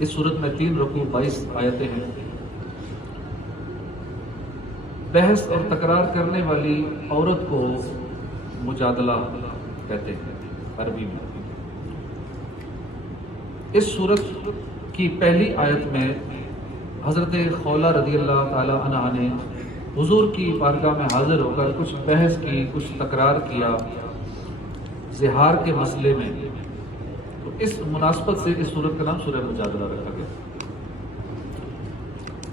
اس صورت میں 3 رکوع 22 آیتیں ہیں۔ بحث اور تکرار کرنے والی عورت کو مجادلہ کہتے ہیں عربی میں۔ اس صورت کی پہلی آیت میں حضرت خولہ رضی اللہ تعالی عنہ نے حضور کی بارگاہ میں حاضر ہو کر کچھ بحث کی، کچھ تکرار کیا زہار کے مسئلے میں، تو اس مناسبت سے اس صورت کا نام سورہ مجادلہ رکھا گیا۔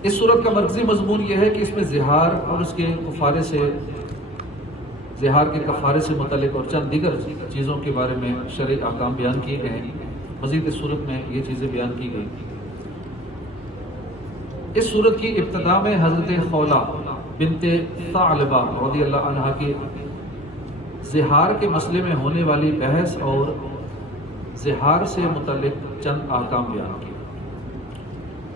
اس صورت کا مرکزی مضمون یہ ہے کہ اس میں زہار اور اس کے کفارے سے، زہار کے کفارے سے متعلق اور چند دیگر چیزوں کے بارے میں شرعی احکام بیان کیے گئے ہیں۔ مزید اس صورت میں یہ چیزیں بیان کی گئی۔ اس صورت کی ابتدا میں حضرت خولہ بنت ثعلبہ رضی اللہ عنہ کی زہار کے مسئلے میں ہونے والی بحث اور زہار سے متعلق چند احکام بیان کیے،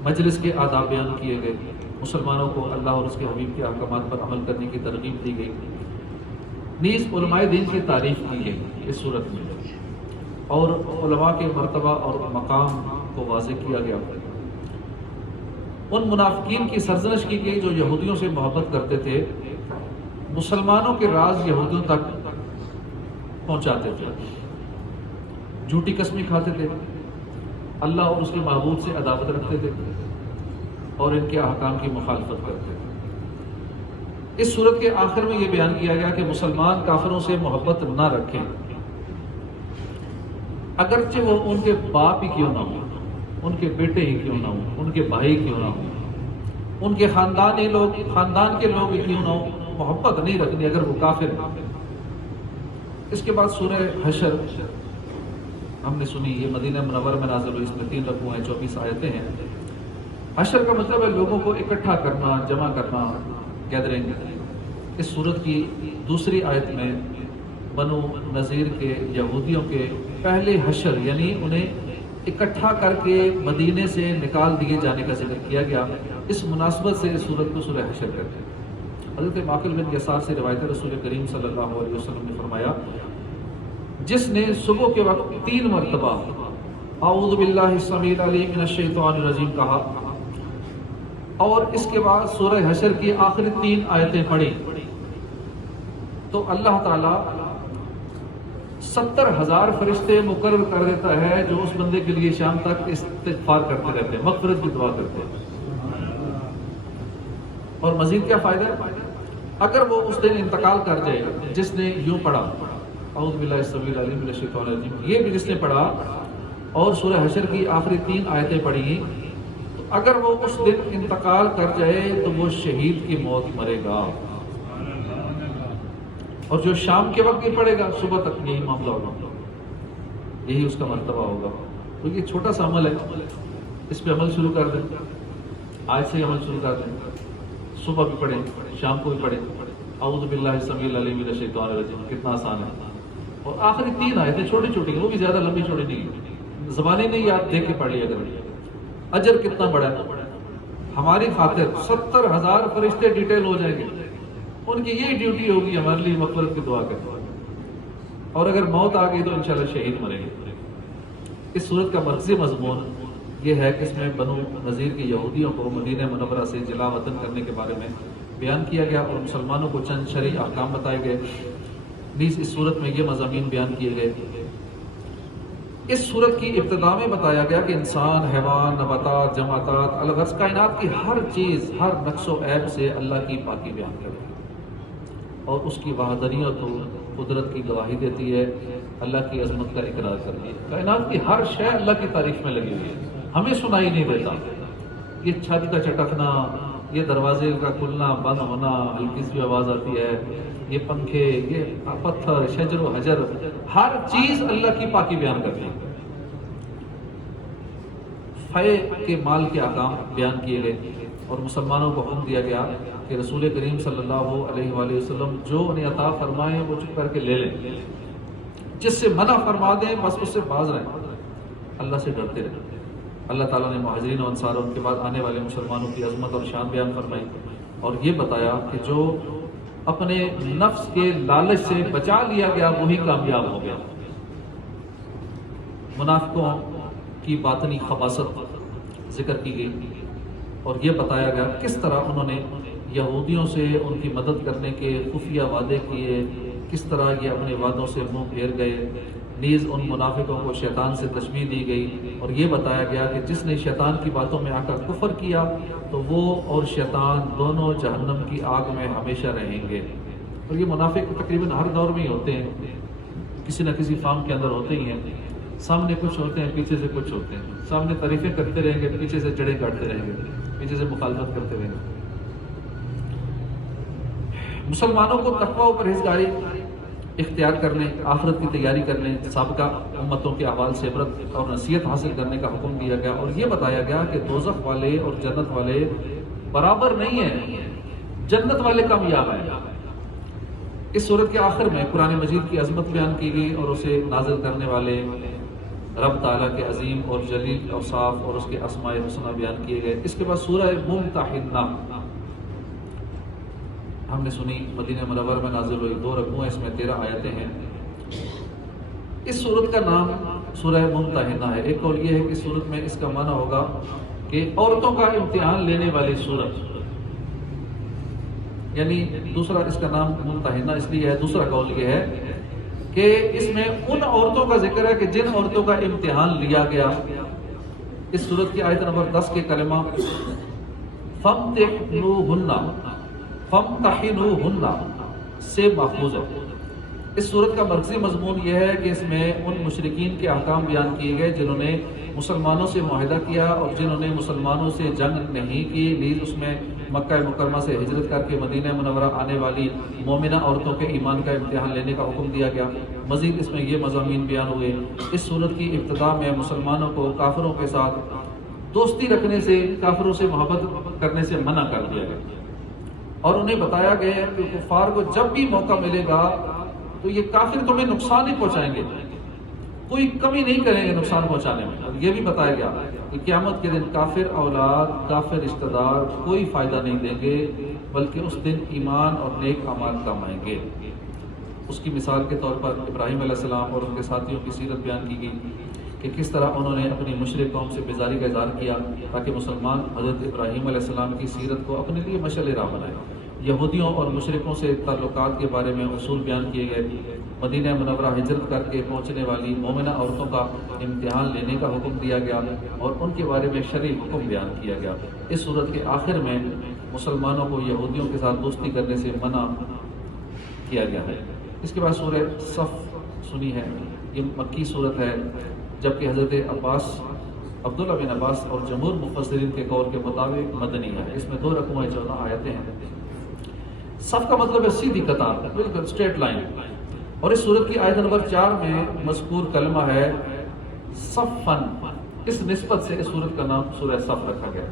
مجلس کے آداب بیان کیے گئے، مسلمانوں کو اللہ اور اس کے حبیب کے احکامات پر عمل کرنے کی ترغیب دی گئی، نیز علماء دین کی تعریف کی گئی اس صورت میں، اور علماء کے مرتبہ اور مقام کو واضح کیا گیا۔ ان منافقین کی سرزنش کی گئی جو یہودیوں سے محبت کرتے تھے، مسلمانوں کے راز یہودیوں تک پہنچاتے تھے، جھوٹی قسمیں کھاتے تھے، اللہ اور اس کے محبوب سے عداوت رکھتے تھے اور ان کے احکام کی مخالفت کرتے تھے۔ اس صورت کے آخر میں یہ بیان کیا گیا کہ مسلمان کافروں سے محبت نہ رکھیں، اگرچہ وہ ان کے باپ ہی کیوں نہ ہوں، ان کے بیٹے ہی کیوں نہ ہوں، ان کے بھائی کیوں نہ ہوں، ان کے خاندان کے لوگ ہی کیوں نہ ہوں، محبت نہیں رکھنی اگر وہ کافر ہیں۔ اس کے بعد سورہ حشر ہم نے سنی، یہ مدینہ منورہ میں نازل ہوئی، اس میں 3 رکوع ہیں، 24 آیتیں ہیں۔ حشر کا مطلب ہے لوگوں کو اکٹھا کرنا، جمع کرنا، گیدرنگ۔ اس صورت کی دوسری آیت میں بنو نذیر کے یہودیوں کے پہلے حشر، یعنی انہیں اکٹھا کر کے مدینے سے نکال دیے جانے کا ذکر کیا گیا۔ اس مناسبت سے اس صورت کو سورہ حشر کہتے ہیں۔ حضرت معقل بن یسار سے روایت ہے، رسول کریم صلی اللہ علیہ وسلم نے فرمایا، جس نے صبح کے وقت 3 مرتبہ اعوذ باللہ السمیع العلیم من الشیطان الرجیم کہا اور اس کے بعد سورہ حشر کی آخری 3 آیتیں پڑھی، تو اللہ تعالیٰ 70,000 فرشتے مقرر کر دیتا ہے جو اس بندے کے لیے شام تک استغفار کرتے رہتے ہیں، مغفرت کی دعا کرتے ہیں۔ اور مزید کیا فائدہ ہے؟ اگر وہ اس دن انتقال کر جائے، جس نے یوں پڑھا اعوذ باللہ السمیع العلیم من الشیطان الرجیم، یہ بھی جس نے پڑھا اور سورہ حشر کی آخری 3 آیتیں پڑھی، تو اگر وہ اس دن انتقال کر جائے تو وہ شہید کی موت مرے گا، اور جو شام کے وقت یہ پڑھے گا صبح تک یہی معاملہ ہوگا، یہی اس کا مرتبہ ہوگا۔ تو یہ چھوٹا سا عمل ہے، اس پہ عمل شروع کر دیں، آج سے عمل شروع کر دیں، صبح بھی پڑھیں، شام کو بھی پڑھیں اعوذ باللہ السمیع العلیم من الشیطان الرجیم، کتنا آسان ہے۔ اور آخری 3 آیتیں چھوٹی چھوٹی ہیں، وہ بھی زیادہ لمبی چھوٹی نہیں، زبانیں نہیں یاد، دیکھ کے پڑھ لیا کریں۔ اجر کتنا بڑا ہے، ہماری خاطر 70,000 فرشتے ڈیٹیل ہو جائیں گے، ان کی یہی ڈیوٹی ہوگی ہمارے لیے مغفرت کی دعا کرنا، اور اگر موت آ گئی تو انشاءاللہ شہید مریں گے۔ اس صورت کا مرکزی مضمون یہ ہے کہ اس میں بنو نذیر کے یہودیوں کو مدینہ منورہ سے جلا وطن کرنے کے بارے میں بیان کیا گیا اور مسلمانوں کو چند شرعی احکام بتائے گئے، نیز اس صورت میں یہ مضامین بیان کیے گئے۔ اس صورت کی ابتدا میں بتایا گیا کہ انسان، حیوان، نباتات، جماعتات، الغرض کائنات کی ہر چیز، ہر نقص و عیب سے اللہ کی پاکی بیان کرے اور اس کی وحدانیت و قدرت کی گواہی دیتی ہے، اللہ کی عظمت کا اقرار کرتی ہے۔ کائنات کی ہر شے اللہ کی تعریف میں لگی ہوئی ہے، ہمیں سنائی نہیں دیتا، یہ چھت کا چٹکنا، یہ دروازے کا کھلنا بند ہونا، ہلکی سی آواز آتی ہے، یہ پنکھے، یہ پتھر، شجر و حجر، ہر چیز اللہ کی پاکی بیان کرتی ہے۔ فے کے مال کے احکام بیان کیے گئے اور مسلمانوں کو حکم دیا گیا کہ رسول کریم صلی اللہ علیہ وآلہ وسلم جو انہیں عطا فرمائیں وہ چپ کر کے لے لیں، جس سے منع فرما دیں بس اس سے باز رہیں، اللہ سے ڈرتے رہیں۔ اللہ تعالیٰ نے مہاجرین و انصار اور ان کے بعد آنے والے مسلمانوں کی عظمت اور شان بیان فرمائی اور یہ بتایا کہ جو اپنے نفس کے لالچ سے بچا لیا گیا وہی کامیاب ہو گیا۔ منافقوں کی باطنی خباثت ذکر کی گئی اور یہ بتایا گیا کس طرح انہوں نے یہودیوں سے ان کی مدد کرنے کے خفیہ وعدے کیے، کس طرح یہ اپنے وعدوں سے منہ پھیر گئے، نیز ان منافقوں کو شیطان سے تشبیہ دی گئی اور یہ بتایا گیا کہ جس نے شیطان کی باتوں میں آ کر کفر کیا تو وہ اور شیطان دونوں جہنم کی آگ میں ہمیشہ رہیں گے۔ اور یہ منافق تقریباً ہر دور میں ہی ہوتے ہیں، کسی نہ کسی فارم کے اندر ہوتے ہی ہیں، سامنے کچھ ہوتے ہیں پیچھے سے کچھ ہوتے ہیں، سامنے تعریفیں کرتے رہیں گے پیچھے سے جڑیں کاٹتے رہیں گے، پیچھے سے مخالفت کرتے رہیں گے۔ مسلمانوں کو تقوی و پرہیزگاری اختیار کرنے، آخرت کی تیاری کرنے، سابقہ امتوں کے احوال سے عبرت اور نصیحت حاصل کرنے کا حکم دیا گیا اور یہ بتایا گیا کہ دوزخ والے اور جنت والے برابر نہیں ہیں، جنت والے کامیاب ہیں۔ اس صورت کے آخر میں قرآن مجید کی عظمت بیان کی گئی اور اسے نازل کرنے والے رب تعالیٰ کے عظیم اور جلیل اوصاف اور اس کے اسماء حسنہ بیان کیے گئے۔ اس کے بعد سورہ ممتحنہ ہم نے سنی، مدینہ منورہ میں نازل ہوئی، 2 رکوع اس میں 13 آیتیں ہیں۔ اس سورت کا نام سورہ ممتحنہ ہے۔ ایک قول یہ ہے کہ سورت میں اس کا معنی ہوگا کہ عورتوں کا امتحان لینے والی سورت، یعنی دوسرا اس کا نام ممتحنہ اس لیے ہے، دوسرا قول یہ ہے کہ اس میں ان عورتوں کا ذکر ہے کہ جن عورتوں کا امتحان لیا گیا۔ اس سورت کی آیت نمبر 10 کے کلمہ فامتحنوہن سے ماخوذ ہے۔ اس سورت کا مرکزی مضمون یہ ہے کہ اس میں ان مشرکین کے احکام بیان کیے گئے جنہوں نے مسلمانوں سے معاہدہ کیا اور جنہوں نے مسلمانوں سے جنگ نہیں کی، نیز اس میں مکہ مکرمہ سے ہجرت کر کے مدینہ منورہ آنے والی مومنہ عورتوں کے ایمان کا امتحان لینے کا حکم دیا گیا۔ مزید اس میں یہ مضامین بیان ہوئے۔ اس سورت کی ابتدا میں مسلمانوں کو کافروں کے ساتھ دوستی رکھنے سے، کافروں سے محبت کرنے سے منع کر دیا گیا اور انہیں بتایا گیا ہے کہ کفار کو جب بھی موقع ملے گا تو یہ کافر تمہیں نقصان ہی پہنچائیں گے، کوئی کمی نہیں کریں گے نقصان پہنچانے میں۔ اور یہ بھی بتایا گیا کہ قیامت کے دن کافر اولاد، کافر رشتہ دار کوئی فائدہ نہیں دیں گے، بلکہ اس دن ایمان اور نیک اعمال کمائیں گے۔ اس کی مثال کے طور پر ابراہیم علیہ السلام اور ان کے ساتھیوں کی سیرت بیان کی گئی کہ کس طرح انہوں نے اپنی مشرک قوم سے بیزاری کا اظہار کیا تاکہ مسلمان حضرت ابراہیم علیہ السلام کی سیرت کو اپنے لیے مشعل راہ بنائیں۔ یہودیوں اور مشرکوں سے تعلقات کے بارے میں اصول بیان کیے گئے۔ مدینہ منورہ ہجرت کر کے پہنچنے والی مومنہ عورتوں کا امتحان لینے کا حکم دیا گیا اور ان کے بارے میں شرعی حکم بیان کیا گیا۔ اس صورت کے آخر میں مسلمانوں کو یہودیوں کے ساتھ دوستی کرنے سے منع کیا گیا ہے۔ اس کے بعد سورہ صف سنی ہے، یہ مکی صورت ہے، جبکہ حضرت عبداللہ بن عباس اور جمہور مفسرین کے قول کے مطابق مدنی ہے۔ اس میں 2 رکوع 14 آیتیں ہیں۔ صف کا مطلب ہے سیدھی قطار، بالکل اسٹریٹ لائن، اور اس سورت کی آیت نمبر 4 میں مذکور کلمہ ہے صفن، اس نسبت سے اس سورت کا نام سورہ صف رکھا گیا۔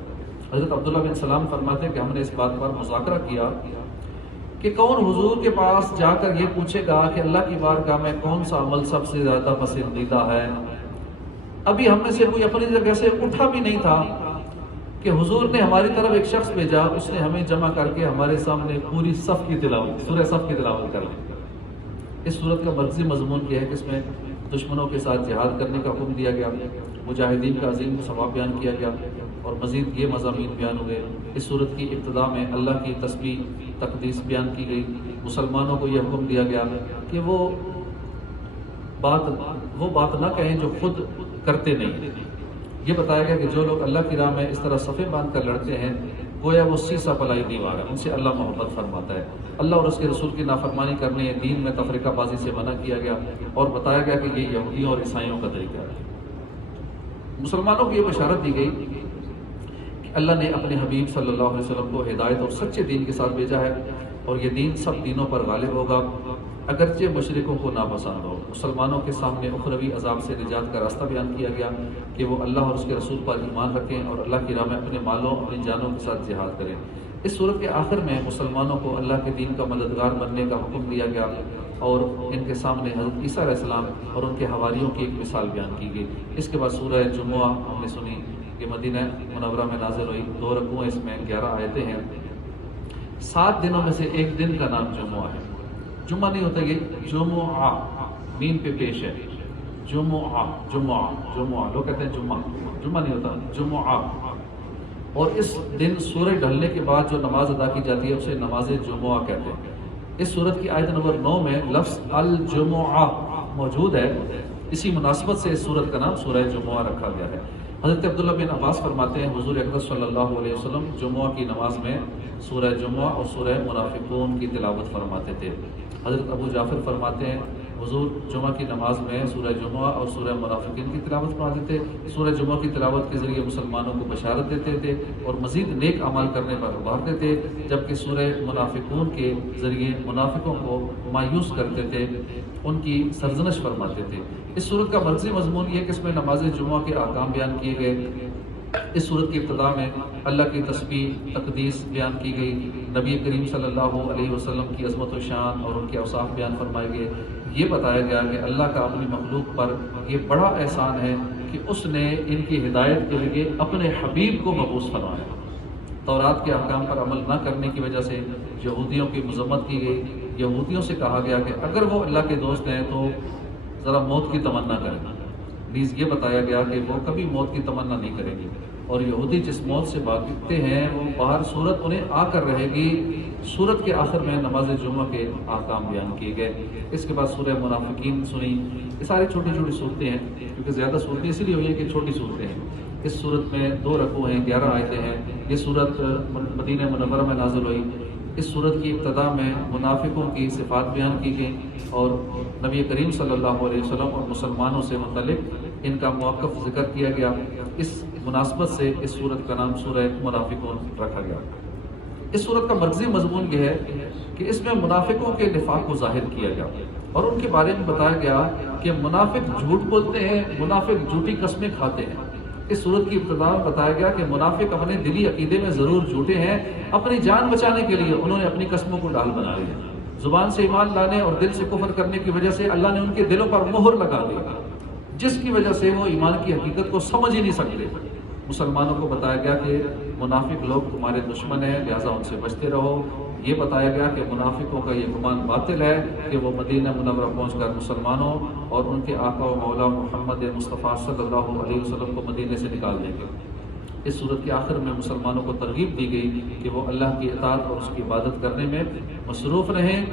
حضرت عبداللہ بن سلام فرماتے ہیں کہ ہم نے اس بات پر مذاکرہ کیا کہ کون حضور کے پاس جا کر یہ پوچھے گا کہ اللہ کی بارگاہ میں کون سا عمل سب سے زیادہ پسندیدہ ہے۔ ابھی ہم میں سے کوئی اپنی جگہ سے اٹھا بھی نہیں تھا کہ حضور نے ہماری طرف ایک شخص بھیجا، اس نے ہمیں جمع کر کے ہمارے سامنے پوری صف کی تلاوت، سورہ صف کی تلاوت کر لی۔ اس صورت کا مرکزی مضمون یہ ہے کہ اس میں دشمنوں کے ساتھ جہاد کرنے کا حکم دیا گیا، مجاہدین کا عظیم ثواب بیان کیا گیا اور مزید یہ مضامین بیان ہوئے۔ اس صورت کی ابتدا میں اللہ کی تسبیح تقدیس بیان کی گئی۔ مسلمانوں کو یہ حکم دیا گیا کہ وہ بات نہ کہیں جو خود کرتے نہیں۔ یہ بتایا گیا کہ جو لوگ اللہ کی راہ میں اس طرح صفیں باندھ کر لڑتے ہیں گویا وہ سیسا پلائی دیوار ہے، ان سے اللہ محبت فرماتا ہے۔ اللہ اور اس کے رسول کی نافرمانی کرنے، دین میں تفرقہ بازی سے منع کیا گیا اور بتایا گیا کہ یہ یہودیوں اور عیسائیوں کا طریقہ ہے۔ مسلمانوں کو یہ بشارت دی گئی کہ اللہ نے اپنے حبیب صلی اللہ علیہ وسلم کو ہدایت اور سچے دین کے ساتھ بھیجا ہے اور یہ دین سب دینوں پر غالب ہوگا اگرچہ مشرکوں کو ناپسند ہو۔ مسلمانوں کے سامنے اخروی عذاب سے نجات کا راستہ بیان کیا گیا کہ وہ اللہ اور اس کے رسول پر ایمان رکھیں اور اللہ کی راہ میں اپنے مالوں اپنی جانوں کے ساتھ جہاد کریں۔ اس صورت کے آخر میں مسلمانوں کو اللہ کے دین کا مددگار بننے کا حکم دیا گیا اور ان کے سامنے حضرت عیسیٰ علیہ السلام اور ان کے حواریوں کی ایک مثال بیان کی گئی۔ اس کے بعد سورہ جمعہ ہم نے سنی کہ مدینہ منورہ میں نازل ہوئی، 2 رکوع اس میں 11 آیتیں ہیں۔ 7 دنوں میں سے ایک دن کا نام جمعہ ہے، جمعہ نہیں ہوتا، یہ جمعہ میم پہ پیش ہے۔ جمعہ جمعہ جمعہ، لوگ کہتے ہیں جمعہ، جمعہ نہیں ہوتا، جمعہ۔ اور اس دن سورج ڈھلنے کے بعد جو نماز ادا کی جاتی ہے اسے نماز جمعہ کہتے ہیں۔ اس سورت کی آیت نمبر 9 میں لفظ الجمعہ موجود ہے، اسی مناسبت سے اس سورت کا نام سورہ جمعہ رکھا گیا ہے۔ حضرت عبداللہ بن عباس فرماتے ہیں حضور اکرم صلی اللہ علیہ وسلم جمعہ کی نماز میں سورہ جمعہ اور سورہ منافقون کی تلاوت فرماتے تھے۔ حضرت ابو جعفر فرماتے ہیں حضور جمعہ کی نماز میں سورہ جمعہ اور سورہ منافقین کی تلاوت فرماتے تھے۔ سورہ جمعہ کی تلاوت کے ذریعے مسلمانوں کو بشارت دیتے تھے اور مزید نیک اعمال کرنے پر ابھارتے تھے، جبکہ سورہ منافقون کے ذریعے منافقوں کو مایوس کرتے تھے، ان کی سرزنش فرماتے تھے۔ اس سورت کا مرکزی مضمون یہ کہ اس میں نماز جمعہ کے احکام بیان کیے گئے۔ اس سورت کی ابتدا میں اللہ کی تسبیح تقدیس بیان کی گئی، نبی کریم صلی اللہ علیہ وسلم کی عظمت و شان اور ان کے اوصاف بیان فرمائے گئے۔ یہ بتایا گیا کہ اللہ کا اپنی مخلوق پر یہ بڑا احسان ہے کہ اس نے ان کی ہدایت کے لیے اپنے حبیب کو مبعوث فرمایا۔ تورات کے احکام پر عمل نہ کرنے کی وجہ سے یہودیوں کی مذمت کی گئی۔ یہودیوں سے کہا گیا کہ اگر وہ اللہ کے دوست ہیں تو ذرا موت کی تمنا کریں۔ نیز یہ بتایا گیا کہ وہ کبھی موت کی تمنا نہیں کریں گی، اور یہودی جس موت سے بھاگتے ہیں وہ باہر صورت انہیں آ کر رہے گی۔ سورت کے آخر میں نماز جمعہ کے احکام بیان کیے گئے۔ اس کے بعد سورہ منافقین سنی۔ یہ ساری چھوٹی چھوٹی صورتیں ہیں، کیونکہ زیادہ صورتیں اسی لیے ہوئی ہیں کہ چھوٹی صورتیں ہیں۔ اس صورت میں 2 رکوع ہیں، 11 آیتیں ہیں۔ یہ صورت مدینہ منورہ میں نازل ہوئی۔ اس صورت کی ابتدا میں منافقوں کی صفات بیان کی گئی اور نبی کریم صلی اللہ علیہ وسلم اور مسلمانوں سے متعلق ان کا موقف ذکر کیا گیا۔ اس مناسبت سے اس صورت کا نام سورہ منافقون رکھا گیا۔ اس صورت کا مرکزی مضمون یہ ہے کہ اس میں منافقوں کے نفاق کو ظاہر کیا گیا اور ان کے بارے میں بتایا گیا کہ منافق جھوٹ بولتے ہیں، منافق جھوٹی قسمیں کھاتے ہیں۔ اس صورت کی ابتدا میں بتایا گیا کہ منافق اپنے دلی عقیدے میں ضرور جھوٹے ہیں، اپنی جان بچانے کے لیے انہوں نے اپنی قسموں کو ڈال بنا لیا۔ زبان سے ایمان لانے اور دل سے کفر کرنے کی وجہ سے اللہ نے ان کے دلوں پر مہر لگا دی، جس کی وجہ سے وہ ایمان کی حقیقت کو سمجھ ہی نہیں سکتے۔ مسلمانوں کو بتایا گیا کہ منافق لوگ تمہارے دشمن ہیں، لہٰذا ان سے بچتے رہو۔ یہ بتایا گیا کہ منافقوں کا یہ گمان باطل ہے کہ وہ مدینہ منورہ پہنچ کر مسلمانوں اور ان کے آقا و مولا محمد مصطفیٰ صلی اللہ علیہ وسلم کو مدینے سے نکال دیں گے۔ اس صورت کے آخر میں مسلمانوں کو ترغیب دی گئی کہ وہ اللہ کی اطاعت اور اس کی عبادت کرنے میں مصروف رہیں،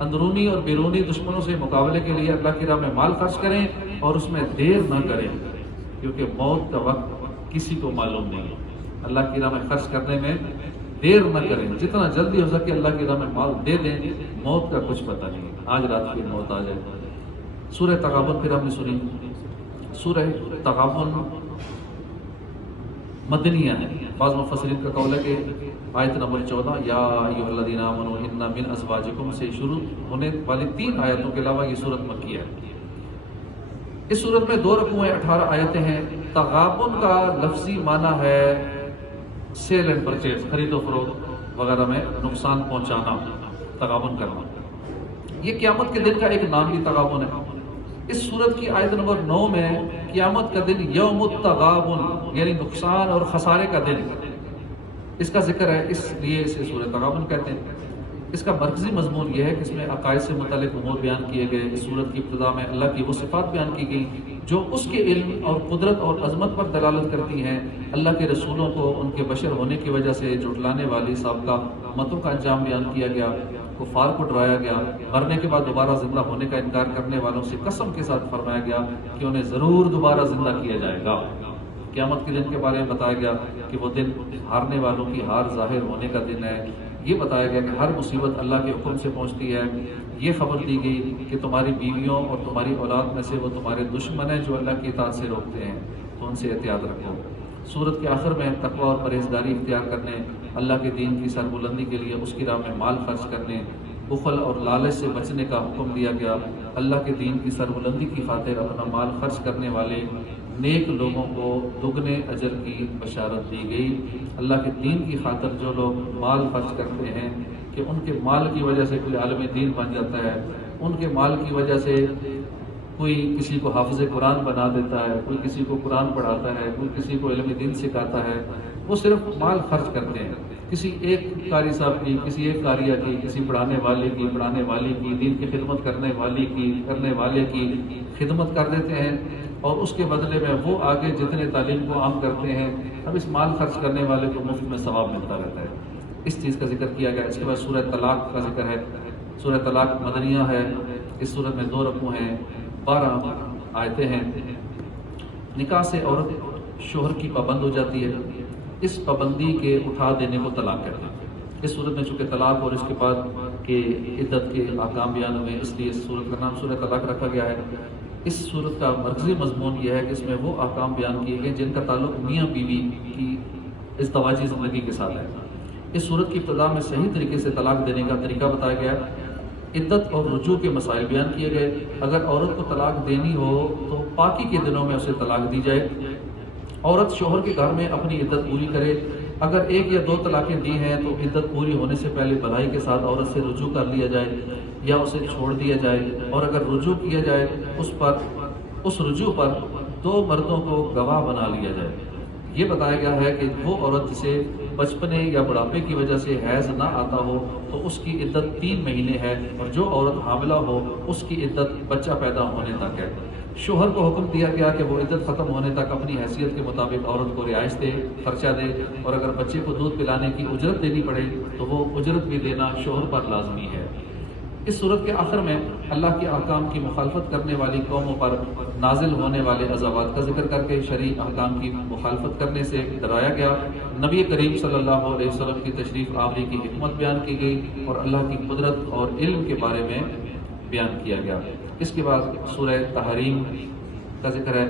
اندرونی اور بیرونی دشمنوں سے مقابلے کے لیے اللہ کی راہ میں مال خرچ کریں اور اس میں دیر نہ کریں، کیونکہ موت کا وقت کسی کو معلوم نہیں ہے۔ اللہ کی راہ میں خرچ کرنے میں دیر نہ کریں، جتنا جلدی ہو سکے اللہ کی راہ میں مال دے دیں، موت کا کچھ پتہ نہیں، آج رات کی موت آ جائے۔ سورہ تغابن پھر ہم نے سنی۔ سورہ تغابن مدنیہ ہے۔ بعض مفسرین کا قول ہے کہ آیت نمبر 14 یا ایھا الذین آمنوا ان من ازواجکم سے شروع ہونے والی 3 آیتوں کے علاوہ یہ سورت مکی ہے۔ اس سورت میں 2 رکوع 18 آیتیں ہیں۔ تغابن کا لفظی معنی ہے سیل اینڈ پرچیز، خرید و فروخت وغیرہ میں نقصان پہنچانا، تغابن کرنا۔ یہ قیامت کے دن کا ایک نام بھی تغابن ہے۔ اس سورت کی آیت نمبر 9 میں قیامت کا دن یوم التغابن یعنی نقصان اور خسارے کا دن، اس کا ذکر ہے، اس لیے اسے سورۃ تغابن کہتے ہیں۔ اس کا مرکزی مضمون یہ ہے کہ اس میں عقائد سے متعلق امور بیان کیے گئے۔ اس سورت کی ابتدا میں اللہ کی وہ صفات بیان کی گئی جو اس کے علم اور قدرت اور عظمت پر دلالت کرتی ہیں۔ اللہ کے رسولوں کو ان کے بشر ہونے کی وجہ سے جھٹلانے والی سابقہ امتوں کا انجام بیان کیا گیا، کفار کو ڈرایا گیا، مرنے کے بعد دوبارہ زندہ ہونے کا انکار کرنے والوں سے قسم کے ساتھ فرمایا گیا کہ انہیں ضرور دوبارہ زندہ کیا جائے گا۔ قیامت کے دن کے بارے میں بتایا گیا کہ وہ دن ہارنے والوں کی ہار ظاہر ہونے کا دن ہے۔ یہ بتایا گیا کہ ہر مصیبت اللہ کے حکم سے پہنچتی ہے۔ یہ خبر دی گئی کہ تمہاری بیویوں اور تمہاری اولاد میں سے وہ تمہارے دشمن ہیں جو اللہ کی اطاعت سے روکتے ہیں، تو ان سے احتیاط رکھو۔ سورت کے آخر میں تقویٰ اور پرہیزگاری اختیار کرنے، اللہ کے دین کی سربلندی کے لیے اس کی راہ میں مال خرچ کرنے، بخل اور لالچ سے بچنے کا حکم دیا گیا۔ اللہ کے دین کی سربلندی کی خاطر اپنا مال خرچ کرنے والے نیک لوگوں کو دگنے اجر کی بشارت دی گئی۔ اللہ کے دین کی خاطر جو لوگ مال خرچ کرتے ہیں کہ ان کے مال کی وجہ سے کوئی عالم دین بن جاتا ہے، ان کے مال کی وجہ سے کوئی کسی کو حافظ قرآن بنا دیتا ہے، کوئی کسی کو قرآن پڑھاتا ہے، کوئی کسی کو علم دین سکھاتا ہے، وہ صرف مال خرچ کرتے ہیں، کسی ایک قاری صاحب کی، کسی ایک قاریہ کی، کسی پڑھانے والے کی، پڑھانے والی کی، دین کی خدمت کرنے والی کی، کرنے والے کی خدمت کر دیتے ہیں، اور اس کے بدلے میں وہ آگے جتنے تعلیم کو عام کرتے ہیں، اب اس مال خرچ کرنے والے کو مفت میں ثواب ملتا رہتا ہے۔ اس چیز کا ذکر کیا گیا۔ اس کے بعد سورہ طلاق کا ذکر ہے۔ سورہ طلاق مدنیہ ہے، اس سورت میں 2 رکوع ہیں، 12 آیتیں ہیں۔ نکاح سے عورت شوہر کی پابند ہو جاتی ہے، اس پابندی کے اٹھا دینے کو طلاق کہتے ہیں۔ اس صورت میں چونکہ طلاق اور اس کے بعد کے عدت کے احکام بیان ہوئے، اس لیے اس صورت کا نام سورہ طلاق رکھا گیا ہے۔ اس صورت کا مرکزی مضمون یہ ہے کہ اس میں وہ احکام بیان کیے گئے جن کا تعلق میاں بیوی کی ازدواجی زندگی کے ساتھ ہے۔ اس صورت کی ابتدا میں صحیح طریقے سے طلاق دینے کا طریقہ بتایا گیا، عدت اور رجوع کے مسائل بیان کیے گئے۔ اگر عورت کو طلاق دینی ہو تو پاکی کے دنوں میں اسے طلاق دی جائے، عورت شوہر کے گھر میں اپنی عدت پوری کرے۔ اگر 1 یا 2 طلاقیں دی ہیں تو عدت پوری ہونے سے پہلے بھلائی کے ساتھ عورت سے رجوع کر لیا جائے یا اسے چھوڑ دیا جائے، اور اگر رجوع کیا جائے اس رجوع پر 2 مردوں کو گواہ بنا لیا جائے۔ یہ بتایا گیا ہے کہ وہ عورت جسے بچپنے یا بڑھاپے کی وجہ سے حیض نہ آتا ہو تو اس کی عدت 3 مہینے ہے، اور جو عورت حاملہ ہو اس کی عدت بچہ پیدا ہونے تک ہے۔ شوہر کو حکم دیا گیا کہ وہ عدت ختم ہونے تک اپنی حیثیت کے مطابق عورت کو رعایت دے، خرچہ دے، اور اگر بچے کو دودھ پلانے کی اجرت دینی پڑے تو وہ اجرت بھی دینا شوہر پر لازمی ہے۔ اس صورت کے آخر میں اللہ کے احکام کی مخالفت کرنے والی قوموں پر نازل ہونے والے عذابات کا ذکر کر کے شرعی احکام کی مخالفت کرنے سے ڈرایا گیا۔ نبی کریم صلی اللہ علیہ وسلم کی تشریف آوری کی حکمت بیان کی گئی اور اللہ کی قدرت اور علم کے بارے میں بیان کیا گیا۔ اس کے بعد سورہ تحریم کا ذکر ہے۔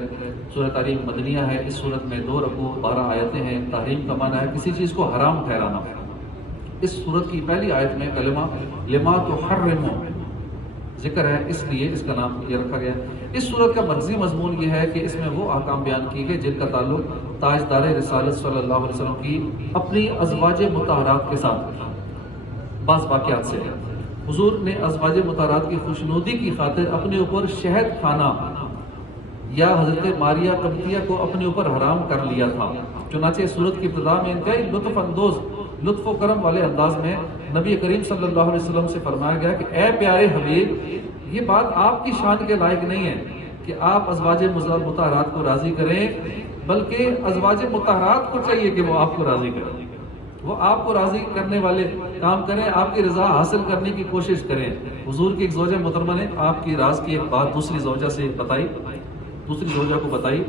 سورہ تحریم مدنیہ ہے، اس صورت میں 2 رکوع 12 آیتیں ہیں۔ تحریم کا معنی ہے کسی چیز کو حرام ٹھہرانا۔ اس صورت کی پہلی آیت میں کلمہ لما تحرم ذکر ہے، اس لیے اس کا نام یہ رکھا گیا۔ اس صورت کا مرکزی مضمون یہ ہے کہ اس میں وہ احکام بیان کیے گئے جن کا تعلق تاجدار رسالت صلی اللہ علیہ وسلم کی اپنی ازواج مطہرات کے ساتھ بعض واقعات سے ہے۔ حضور نے ازواج مطہرات کی خوشنودی کی خاطر اپنے اوپر شہد کھانا یا حضرت ماریہ قبطیہ کو اپنے اوپر حرام کر لیا تھا۔ چنانچہ اس صورت کی ابتدا میں انتہائی لطف اندوز، لطف و کرم والے انداز میں نبی کریم صلی اللہ علیہ وسلم سے فرمایا گیا کہ اے پیارے حبیب، یہ بات آپ کی شان کے لائق نہیں ہے کہ آپ ازواج مطہرات کو راضی کریں، بلکہ ازواج مطہرات کو چاہیے کہ وہ آپ کو راضی کریں، وہ آپ کو راضی کرنے والے کام کریں، آپ کی رضا حاصل کرنے کی کوشش کریں۔ حضور کی ایک زوجہ محترمہ نے آپ کی راز کی ایک بات دوسری زوجہ سے بتائی، دوسری زوجہ کو بتائی،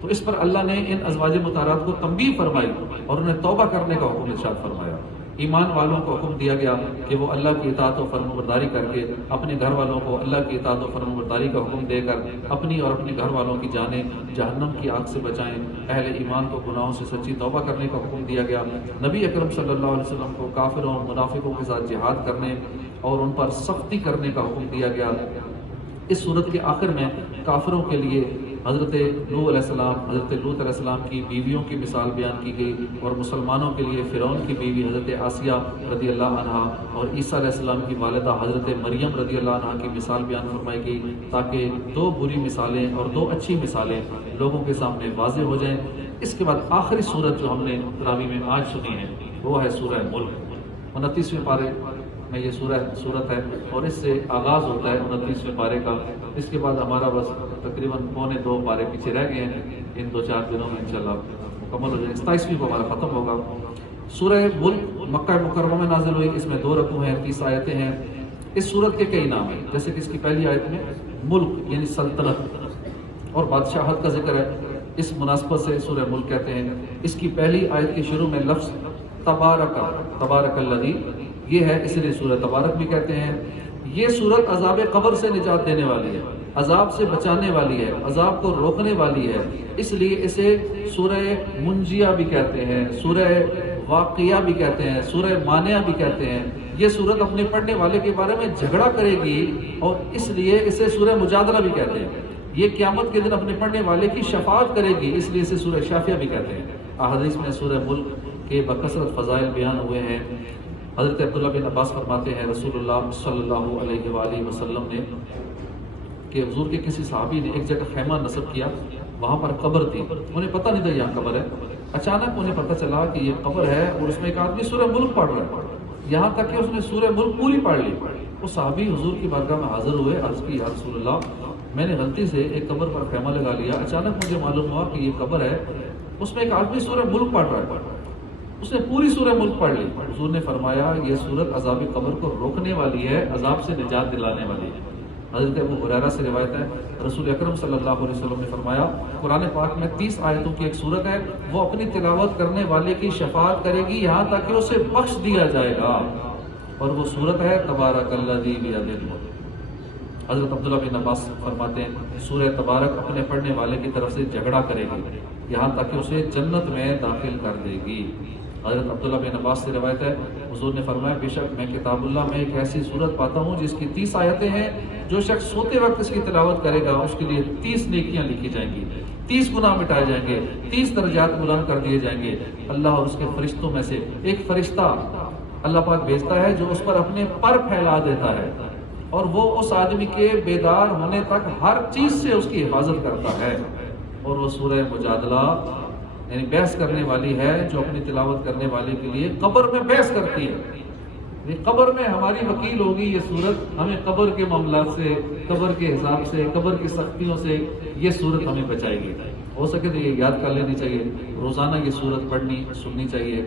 تو اس پر اللہ نے ان ازواج مطہرات کو تنبیہ فرمائی اور انہیں توبہ کرنے کا حکم ارشاد فرمایا۔ ایمان والوں کو حکم دیا گیا کہ وہ اللہ کی اطاعت و فرمانبرداری کر کے اپنے گھر والوں کو اللہ کی اطاعت و فرمانبرداری کا حکم دے کر اپنی اور اپنے گھر والوں کی جانیں جہنم کی آگ سے بچائیں۔ اہل ایمان کو گناہوں سے سچی توبہ کرنے کا حکم دیا گیا۔ نبی اکرم صلی اللہ علیہ وسلم کو کافروں اور منافقوں کے ساتھ جہاد کرنے اور ان پر سختی کرنے کا حکم دیا گیا۔ اس صورت کے آخر میں کافروں کے لیے حضرت نوح علیہ السلام، حضرت لوط علیہ السلام کی بیویوں کی مثال بیان کی گئی، اور مسلمانوں کے لیے فرعون کی بیوی حضرت آسیہ رضی اللہ عنہا اور عیسیٰ علیہ السلام کی والدہ حضرت مریم رضی اللہ عنہا کی مثال بیان فرمائی گئی، تاکہ 2 بری مثالیں اور 2 اچھی مثالیں لوگوں کے سامنے واضح ہو جائیں۔ اس کے بعد آخری صورت جو ہم نے تراویح میں آج سنی ہے وہ ہے سورہ ملک۔ 29ویں پارے میں یہ صورت ہے اور اس سے آغاز ہوتا ہے 29ویں پارے کا۔ اس کے بعد ہمارا بس تقریباً 2.25 پارے پیچھے رہ گئے ہیں، ان 2-4 دنوں میں انشاءاللہ مکمل ہو جائے۔ 27ویں کو ہمارا ختم ہوگا۔ سورہ ملک مکہ مکرمہ میں نازل ہوئی، اس میں 2 رکوع ہیں، 30 آیتیں ہیں۔ اس صورت کے کئی نام ہیں، جیسے کہ اس کی پہلی آیت میں ملک یعنی سلطنت اور بادشاہت کا ذکر ہے، اس مناسبت سے سورہ ملک کہتے ہیں۔ اس کی پہلی آیت کے شروع میں لفظ تبارک الذی یہ ہے، اس لیے سورہ تبارک بھی کہتے ہیں۔ یہ سورت عذاب قبر سے نجات دینے والی ہے، عذاب سے بچانے والی ہے، عذاب کو روکنے والی ہے، اس لیے اسے سورہ منجیہ بھی کہتے ہیں، سورہ واقعہ بھی کہتے ہیں، سورہ مانعہ بھی کہتے ہیں۔ یہ سورت اپنے پڑھنے والے کے بارے میں جھگڑا کرے گی اور اس لیے اسے سورہ مجادلہ بھی کہتے ہیں۔ یہ قیامت کے دن اپنے پڑھنے والے کی شفاعت کرے گی، اس لیے اسے سورہ شافیہ بھی کہتے ہیں۔ احادیث میں سورہ ملک کے بکثرت فضائل بیان ہوئے ہیں۔ حضرت عبداللہ بن عباس فرماتے ہیں رسول اللہ صلی اللہ علیہ وآلہ وسلم نے کہ حضور کے کسی صحابی نے ایک جگہ خیمہ نصب کیا، وہاں پر قبر تھی، انہیں پتہ نہیں تھا یہاں قبر ہے، اچانک انہیں پتہ چلا کہ یہ قبر ہے اور اس میں ایک آدمی سورہ ملک پڑھ رہا ہے، یہاں تک کہ اس نے سورہ ملک پوری پڑھ لی۔ وہ صحابی حضور کی بارگاہ میں حاضر ہوئے، عرض کی یا رسول اللہ میں نے غلطی سے ایک قبر پر خیمہ لگا لیا، اچانک مجھے معلوم ہوا کہ یہ قبر ہے، اس میں ایک آدمی سورہ ملک پڑھ رہا ہے، اس نے پوری سورہ ملک پڑھ لی۔ حضور نے فرمایا یہ سورت عذاب قبر کو روکنے والی ہے، عذاب سے نجات دلانے والی ہے۔ حضرت ابو ہریرہ سے روایت ہے، رسول اکرم صلی اللہ علیہ وسلم نے فرمایا قرآن پاک میں 30 آیتوں کی ایک سورت ہے، وہ اپنی تلاوت کرنے والے کی شفاعت کرے گی یہاں تک کہ اسے بخش دیا جائے گا، اور وہ سورت ہے تبارک الذی بیدہ الملک۔ حضرت عبداللہ بن عباس فرماتے ہیں سورہ تبارک اپنے پڑھنے والے کی طرف سے جھگڑا کرے گی یہاں تک کہ اسے جنت میں داخل کر دے گی۔ حضرت عبداللہ بن عباس سے روایت ہے حضور نے فرمایا بے شک میں کتاب اللہ میں ایک ایسی سورت پاتا ہوں جس کی 30 آیتیں ہیں، جو شخص سوتے وقت اس کی تلاوت کرے گا اس کے لیے 30 نیکیاں لکھی جائیں گی، 30 گناہ مٹائے جائیں گے، 30 درجات بلند کر دیے جائیں گے۔ اللہ اور اس کے فرشتوں میں سے ایک فرشتہ اللہ پاک بھیجتا ہے جو اس پر اپنے پر پھیلا دیتا ہے، اور وہ اس آدمی کے بیدار ہونے تک ہر چیز سے اس کی حفاظت کرتا ہے، اور وہ سورہ مجادلہ یعنی بحث کرنے والی ہے جو اپنی تلاوت کرنے والے کے لیے قبر میں بحث کرتی ہے۔ یہ قبر میں ہماری وکیل ہوگی یہ سورت، ہمیں قبر کے معاملات سے، قبر کے حساب سے، قبر کی سختیوں سے یہ سورت ہمیں بچائے گی۔ ہو سکے تو یہ یاد کر لینی چاہیے، روزانہ یہ سورت پڑھنی سننی چاہیے،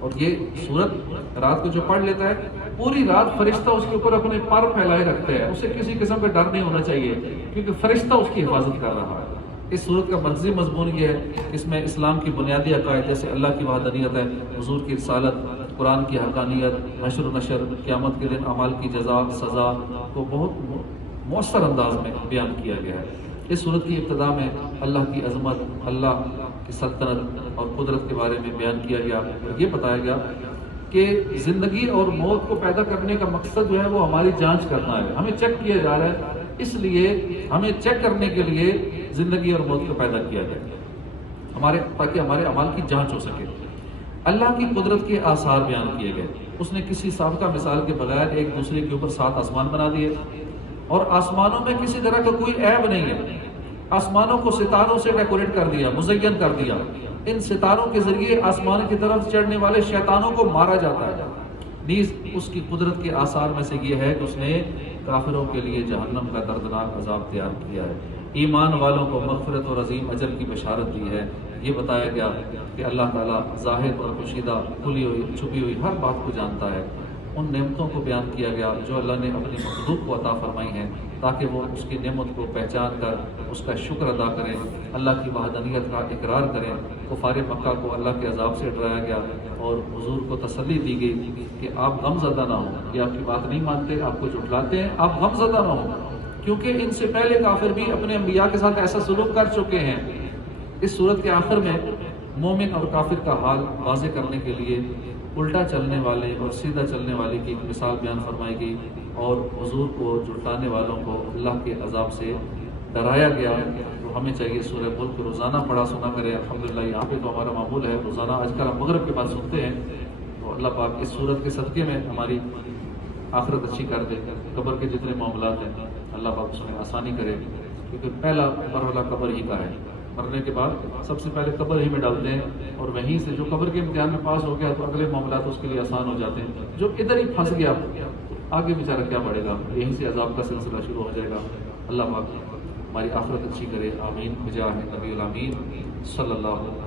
اور یہ سورت رات کو جو پڑھ لیتا ہے پوری رات فرشتہ اس کے اوپر اپنے پر پھیلائے رکھتے ہیں، اسے کسی قسم کا ڈر نہیں ہونا چاہیے کیونکہ فرشتہ اس کی حفاظت کر رہا ہے۔ اس سورت کا مرکزی مضمون یہ ہے، اس میں اسلام کی بنیادی عقائد جیسے اللہ کی وحدانیت ہے، حضور کی رسالت، قرآن کی حقانیت، حشر و نشر، قیامت کے دن اعمال کی جزا سزا کو بہت مؤثر انداز میں بیان کیا گیا ہے۔ اس سورت کی ابتدا میں اللہ کی عظمت، اللہ کی سلطنت اور قدرت کے بارے میں بیان کیا گیا، اور یہ بتایا گیا کہ زندگی اور موت کو پیدا کرنے کا مقصد جو ہے وہ ہماری جانچ کرنا ہے، ہمیں چیک کیا جا رہا ہے، اس لیے ہمیں چیک کرنے کے لیے زندگی اور موت کو پیدا کیا گیا تاکہ ہمارے اعمال کی جانچ ہو سکے۔ اللہ کی قدرت کے آثار بیان کیے گئے، اس نے کسی سابقہ مثال کے بغیر ایک دوسرے کے اوپر 7 آسمان بنا دیے، اور آسمانوں میں کسی طرح کا کوئی عیب نہیں ہے، آسمانوں کو ستاروں سے ڈیکوریٹ کر دیا، مزین کر دیا، ان ستاروں کے ذریعے آسمان کی طرف چڑھنے والے شیطانوں کو مارا جاتا ہے۔ نیز اس کی قدرت کے آثار میں سے یہ ہے کہ اس نے کافروں کے لیے جہنم کا دردناک عذاب تیار کیا ہے، ایمان والوں کو مغفرت اور عظیم اجر کی بشارت دی ہے۔ یہ بتایا گیا کہ اللہ تعالیٰ ظاہر اور پوشیدہ، کھلی ہوئی چھپی ہوئی ہر بات کو جانتا ہے۔ ان نعمتوں کو بیان کیا گیا جو اللہ نے اپنی مخلوق کو عطا فرمائی ہیں تاکہ وہ اس کی نعمت کو پہچان کر اس کا شکر ادا کریں، اللہ کی وحدانیت کا اقرار کریں۔ کفار مکہ کو اللہ کے عذاب سے ڈرایا گیا اور حضور کو تسلی دی گئی کہ آپ غم زدہ نہ ہوں، یہ آپ کی بات نہیں مانتے، آپ کو جھٹلاتے ہیں، آپ غم زدہ نہ ہوں، کیونکہ ان سے پہلے کافر بھی اپنے انبیاء کے ساتھ ایسا سلوک کر چکے ہیں۔ اس صورت کے آخر میں مومن اور کافر کا حال واضح کرنے کے لیے الٹا چلنے والے اور سیدھا چلنے والے کی ایک مثال بیان فرمائی گئی، اور حضور کو جھٹلانے والوں کو اللہ کے عذاب سے ڈرایا گیا۔ تو ہمیں چاہیے سورہ ملک کو روزانہ پڑھا سنا کرے۔ الحمدللہ یہاں پہ تو ہمارا معمول ہے روزانہ، آج کل ہم مغرب کے بعد سنتے ہیں، تو اللہ پاک اس صورت کے صدقے میں ہماری آخرت اچھی کر دے، قبر کے جتنے معاملات ہیں اللہ پاک اس میں آسانی کرے، کیونکہ پہلا مرحلہ قبر ہی کا ہے، مرنے کے بعد سب سے پہلے قبر ہی میں ڈالتے ہیں، اور وہیں سے جو قبر کے امتحان میں پاس ہو گیا تو اگلے معاملات اس کے لیے آسان ہو جاتے ہیں، جو ادھر ہی پھنس گیا آگے بیچارہ کیا پڑے گا، یہیں سے عذاب کا سلسلہ شروع ہو جائے گا۔ اللہ پاک ہماری آخرت اچھی کرے، آمین بجاہ نبی الامین صلی اللہ علیہ وسلم۔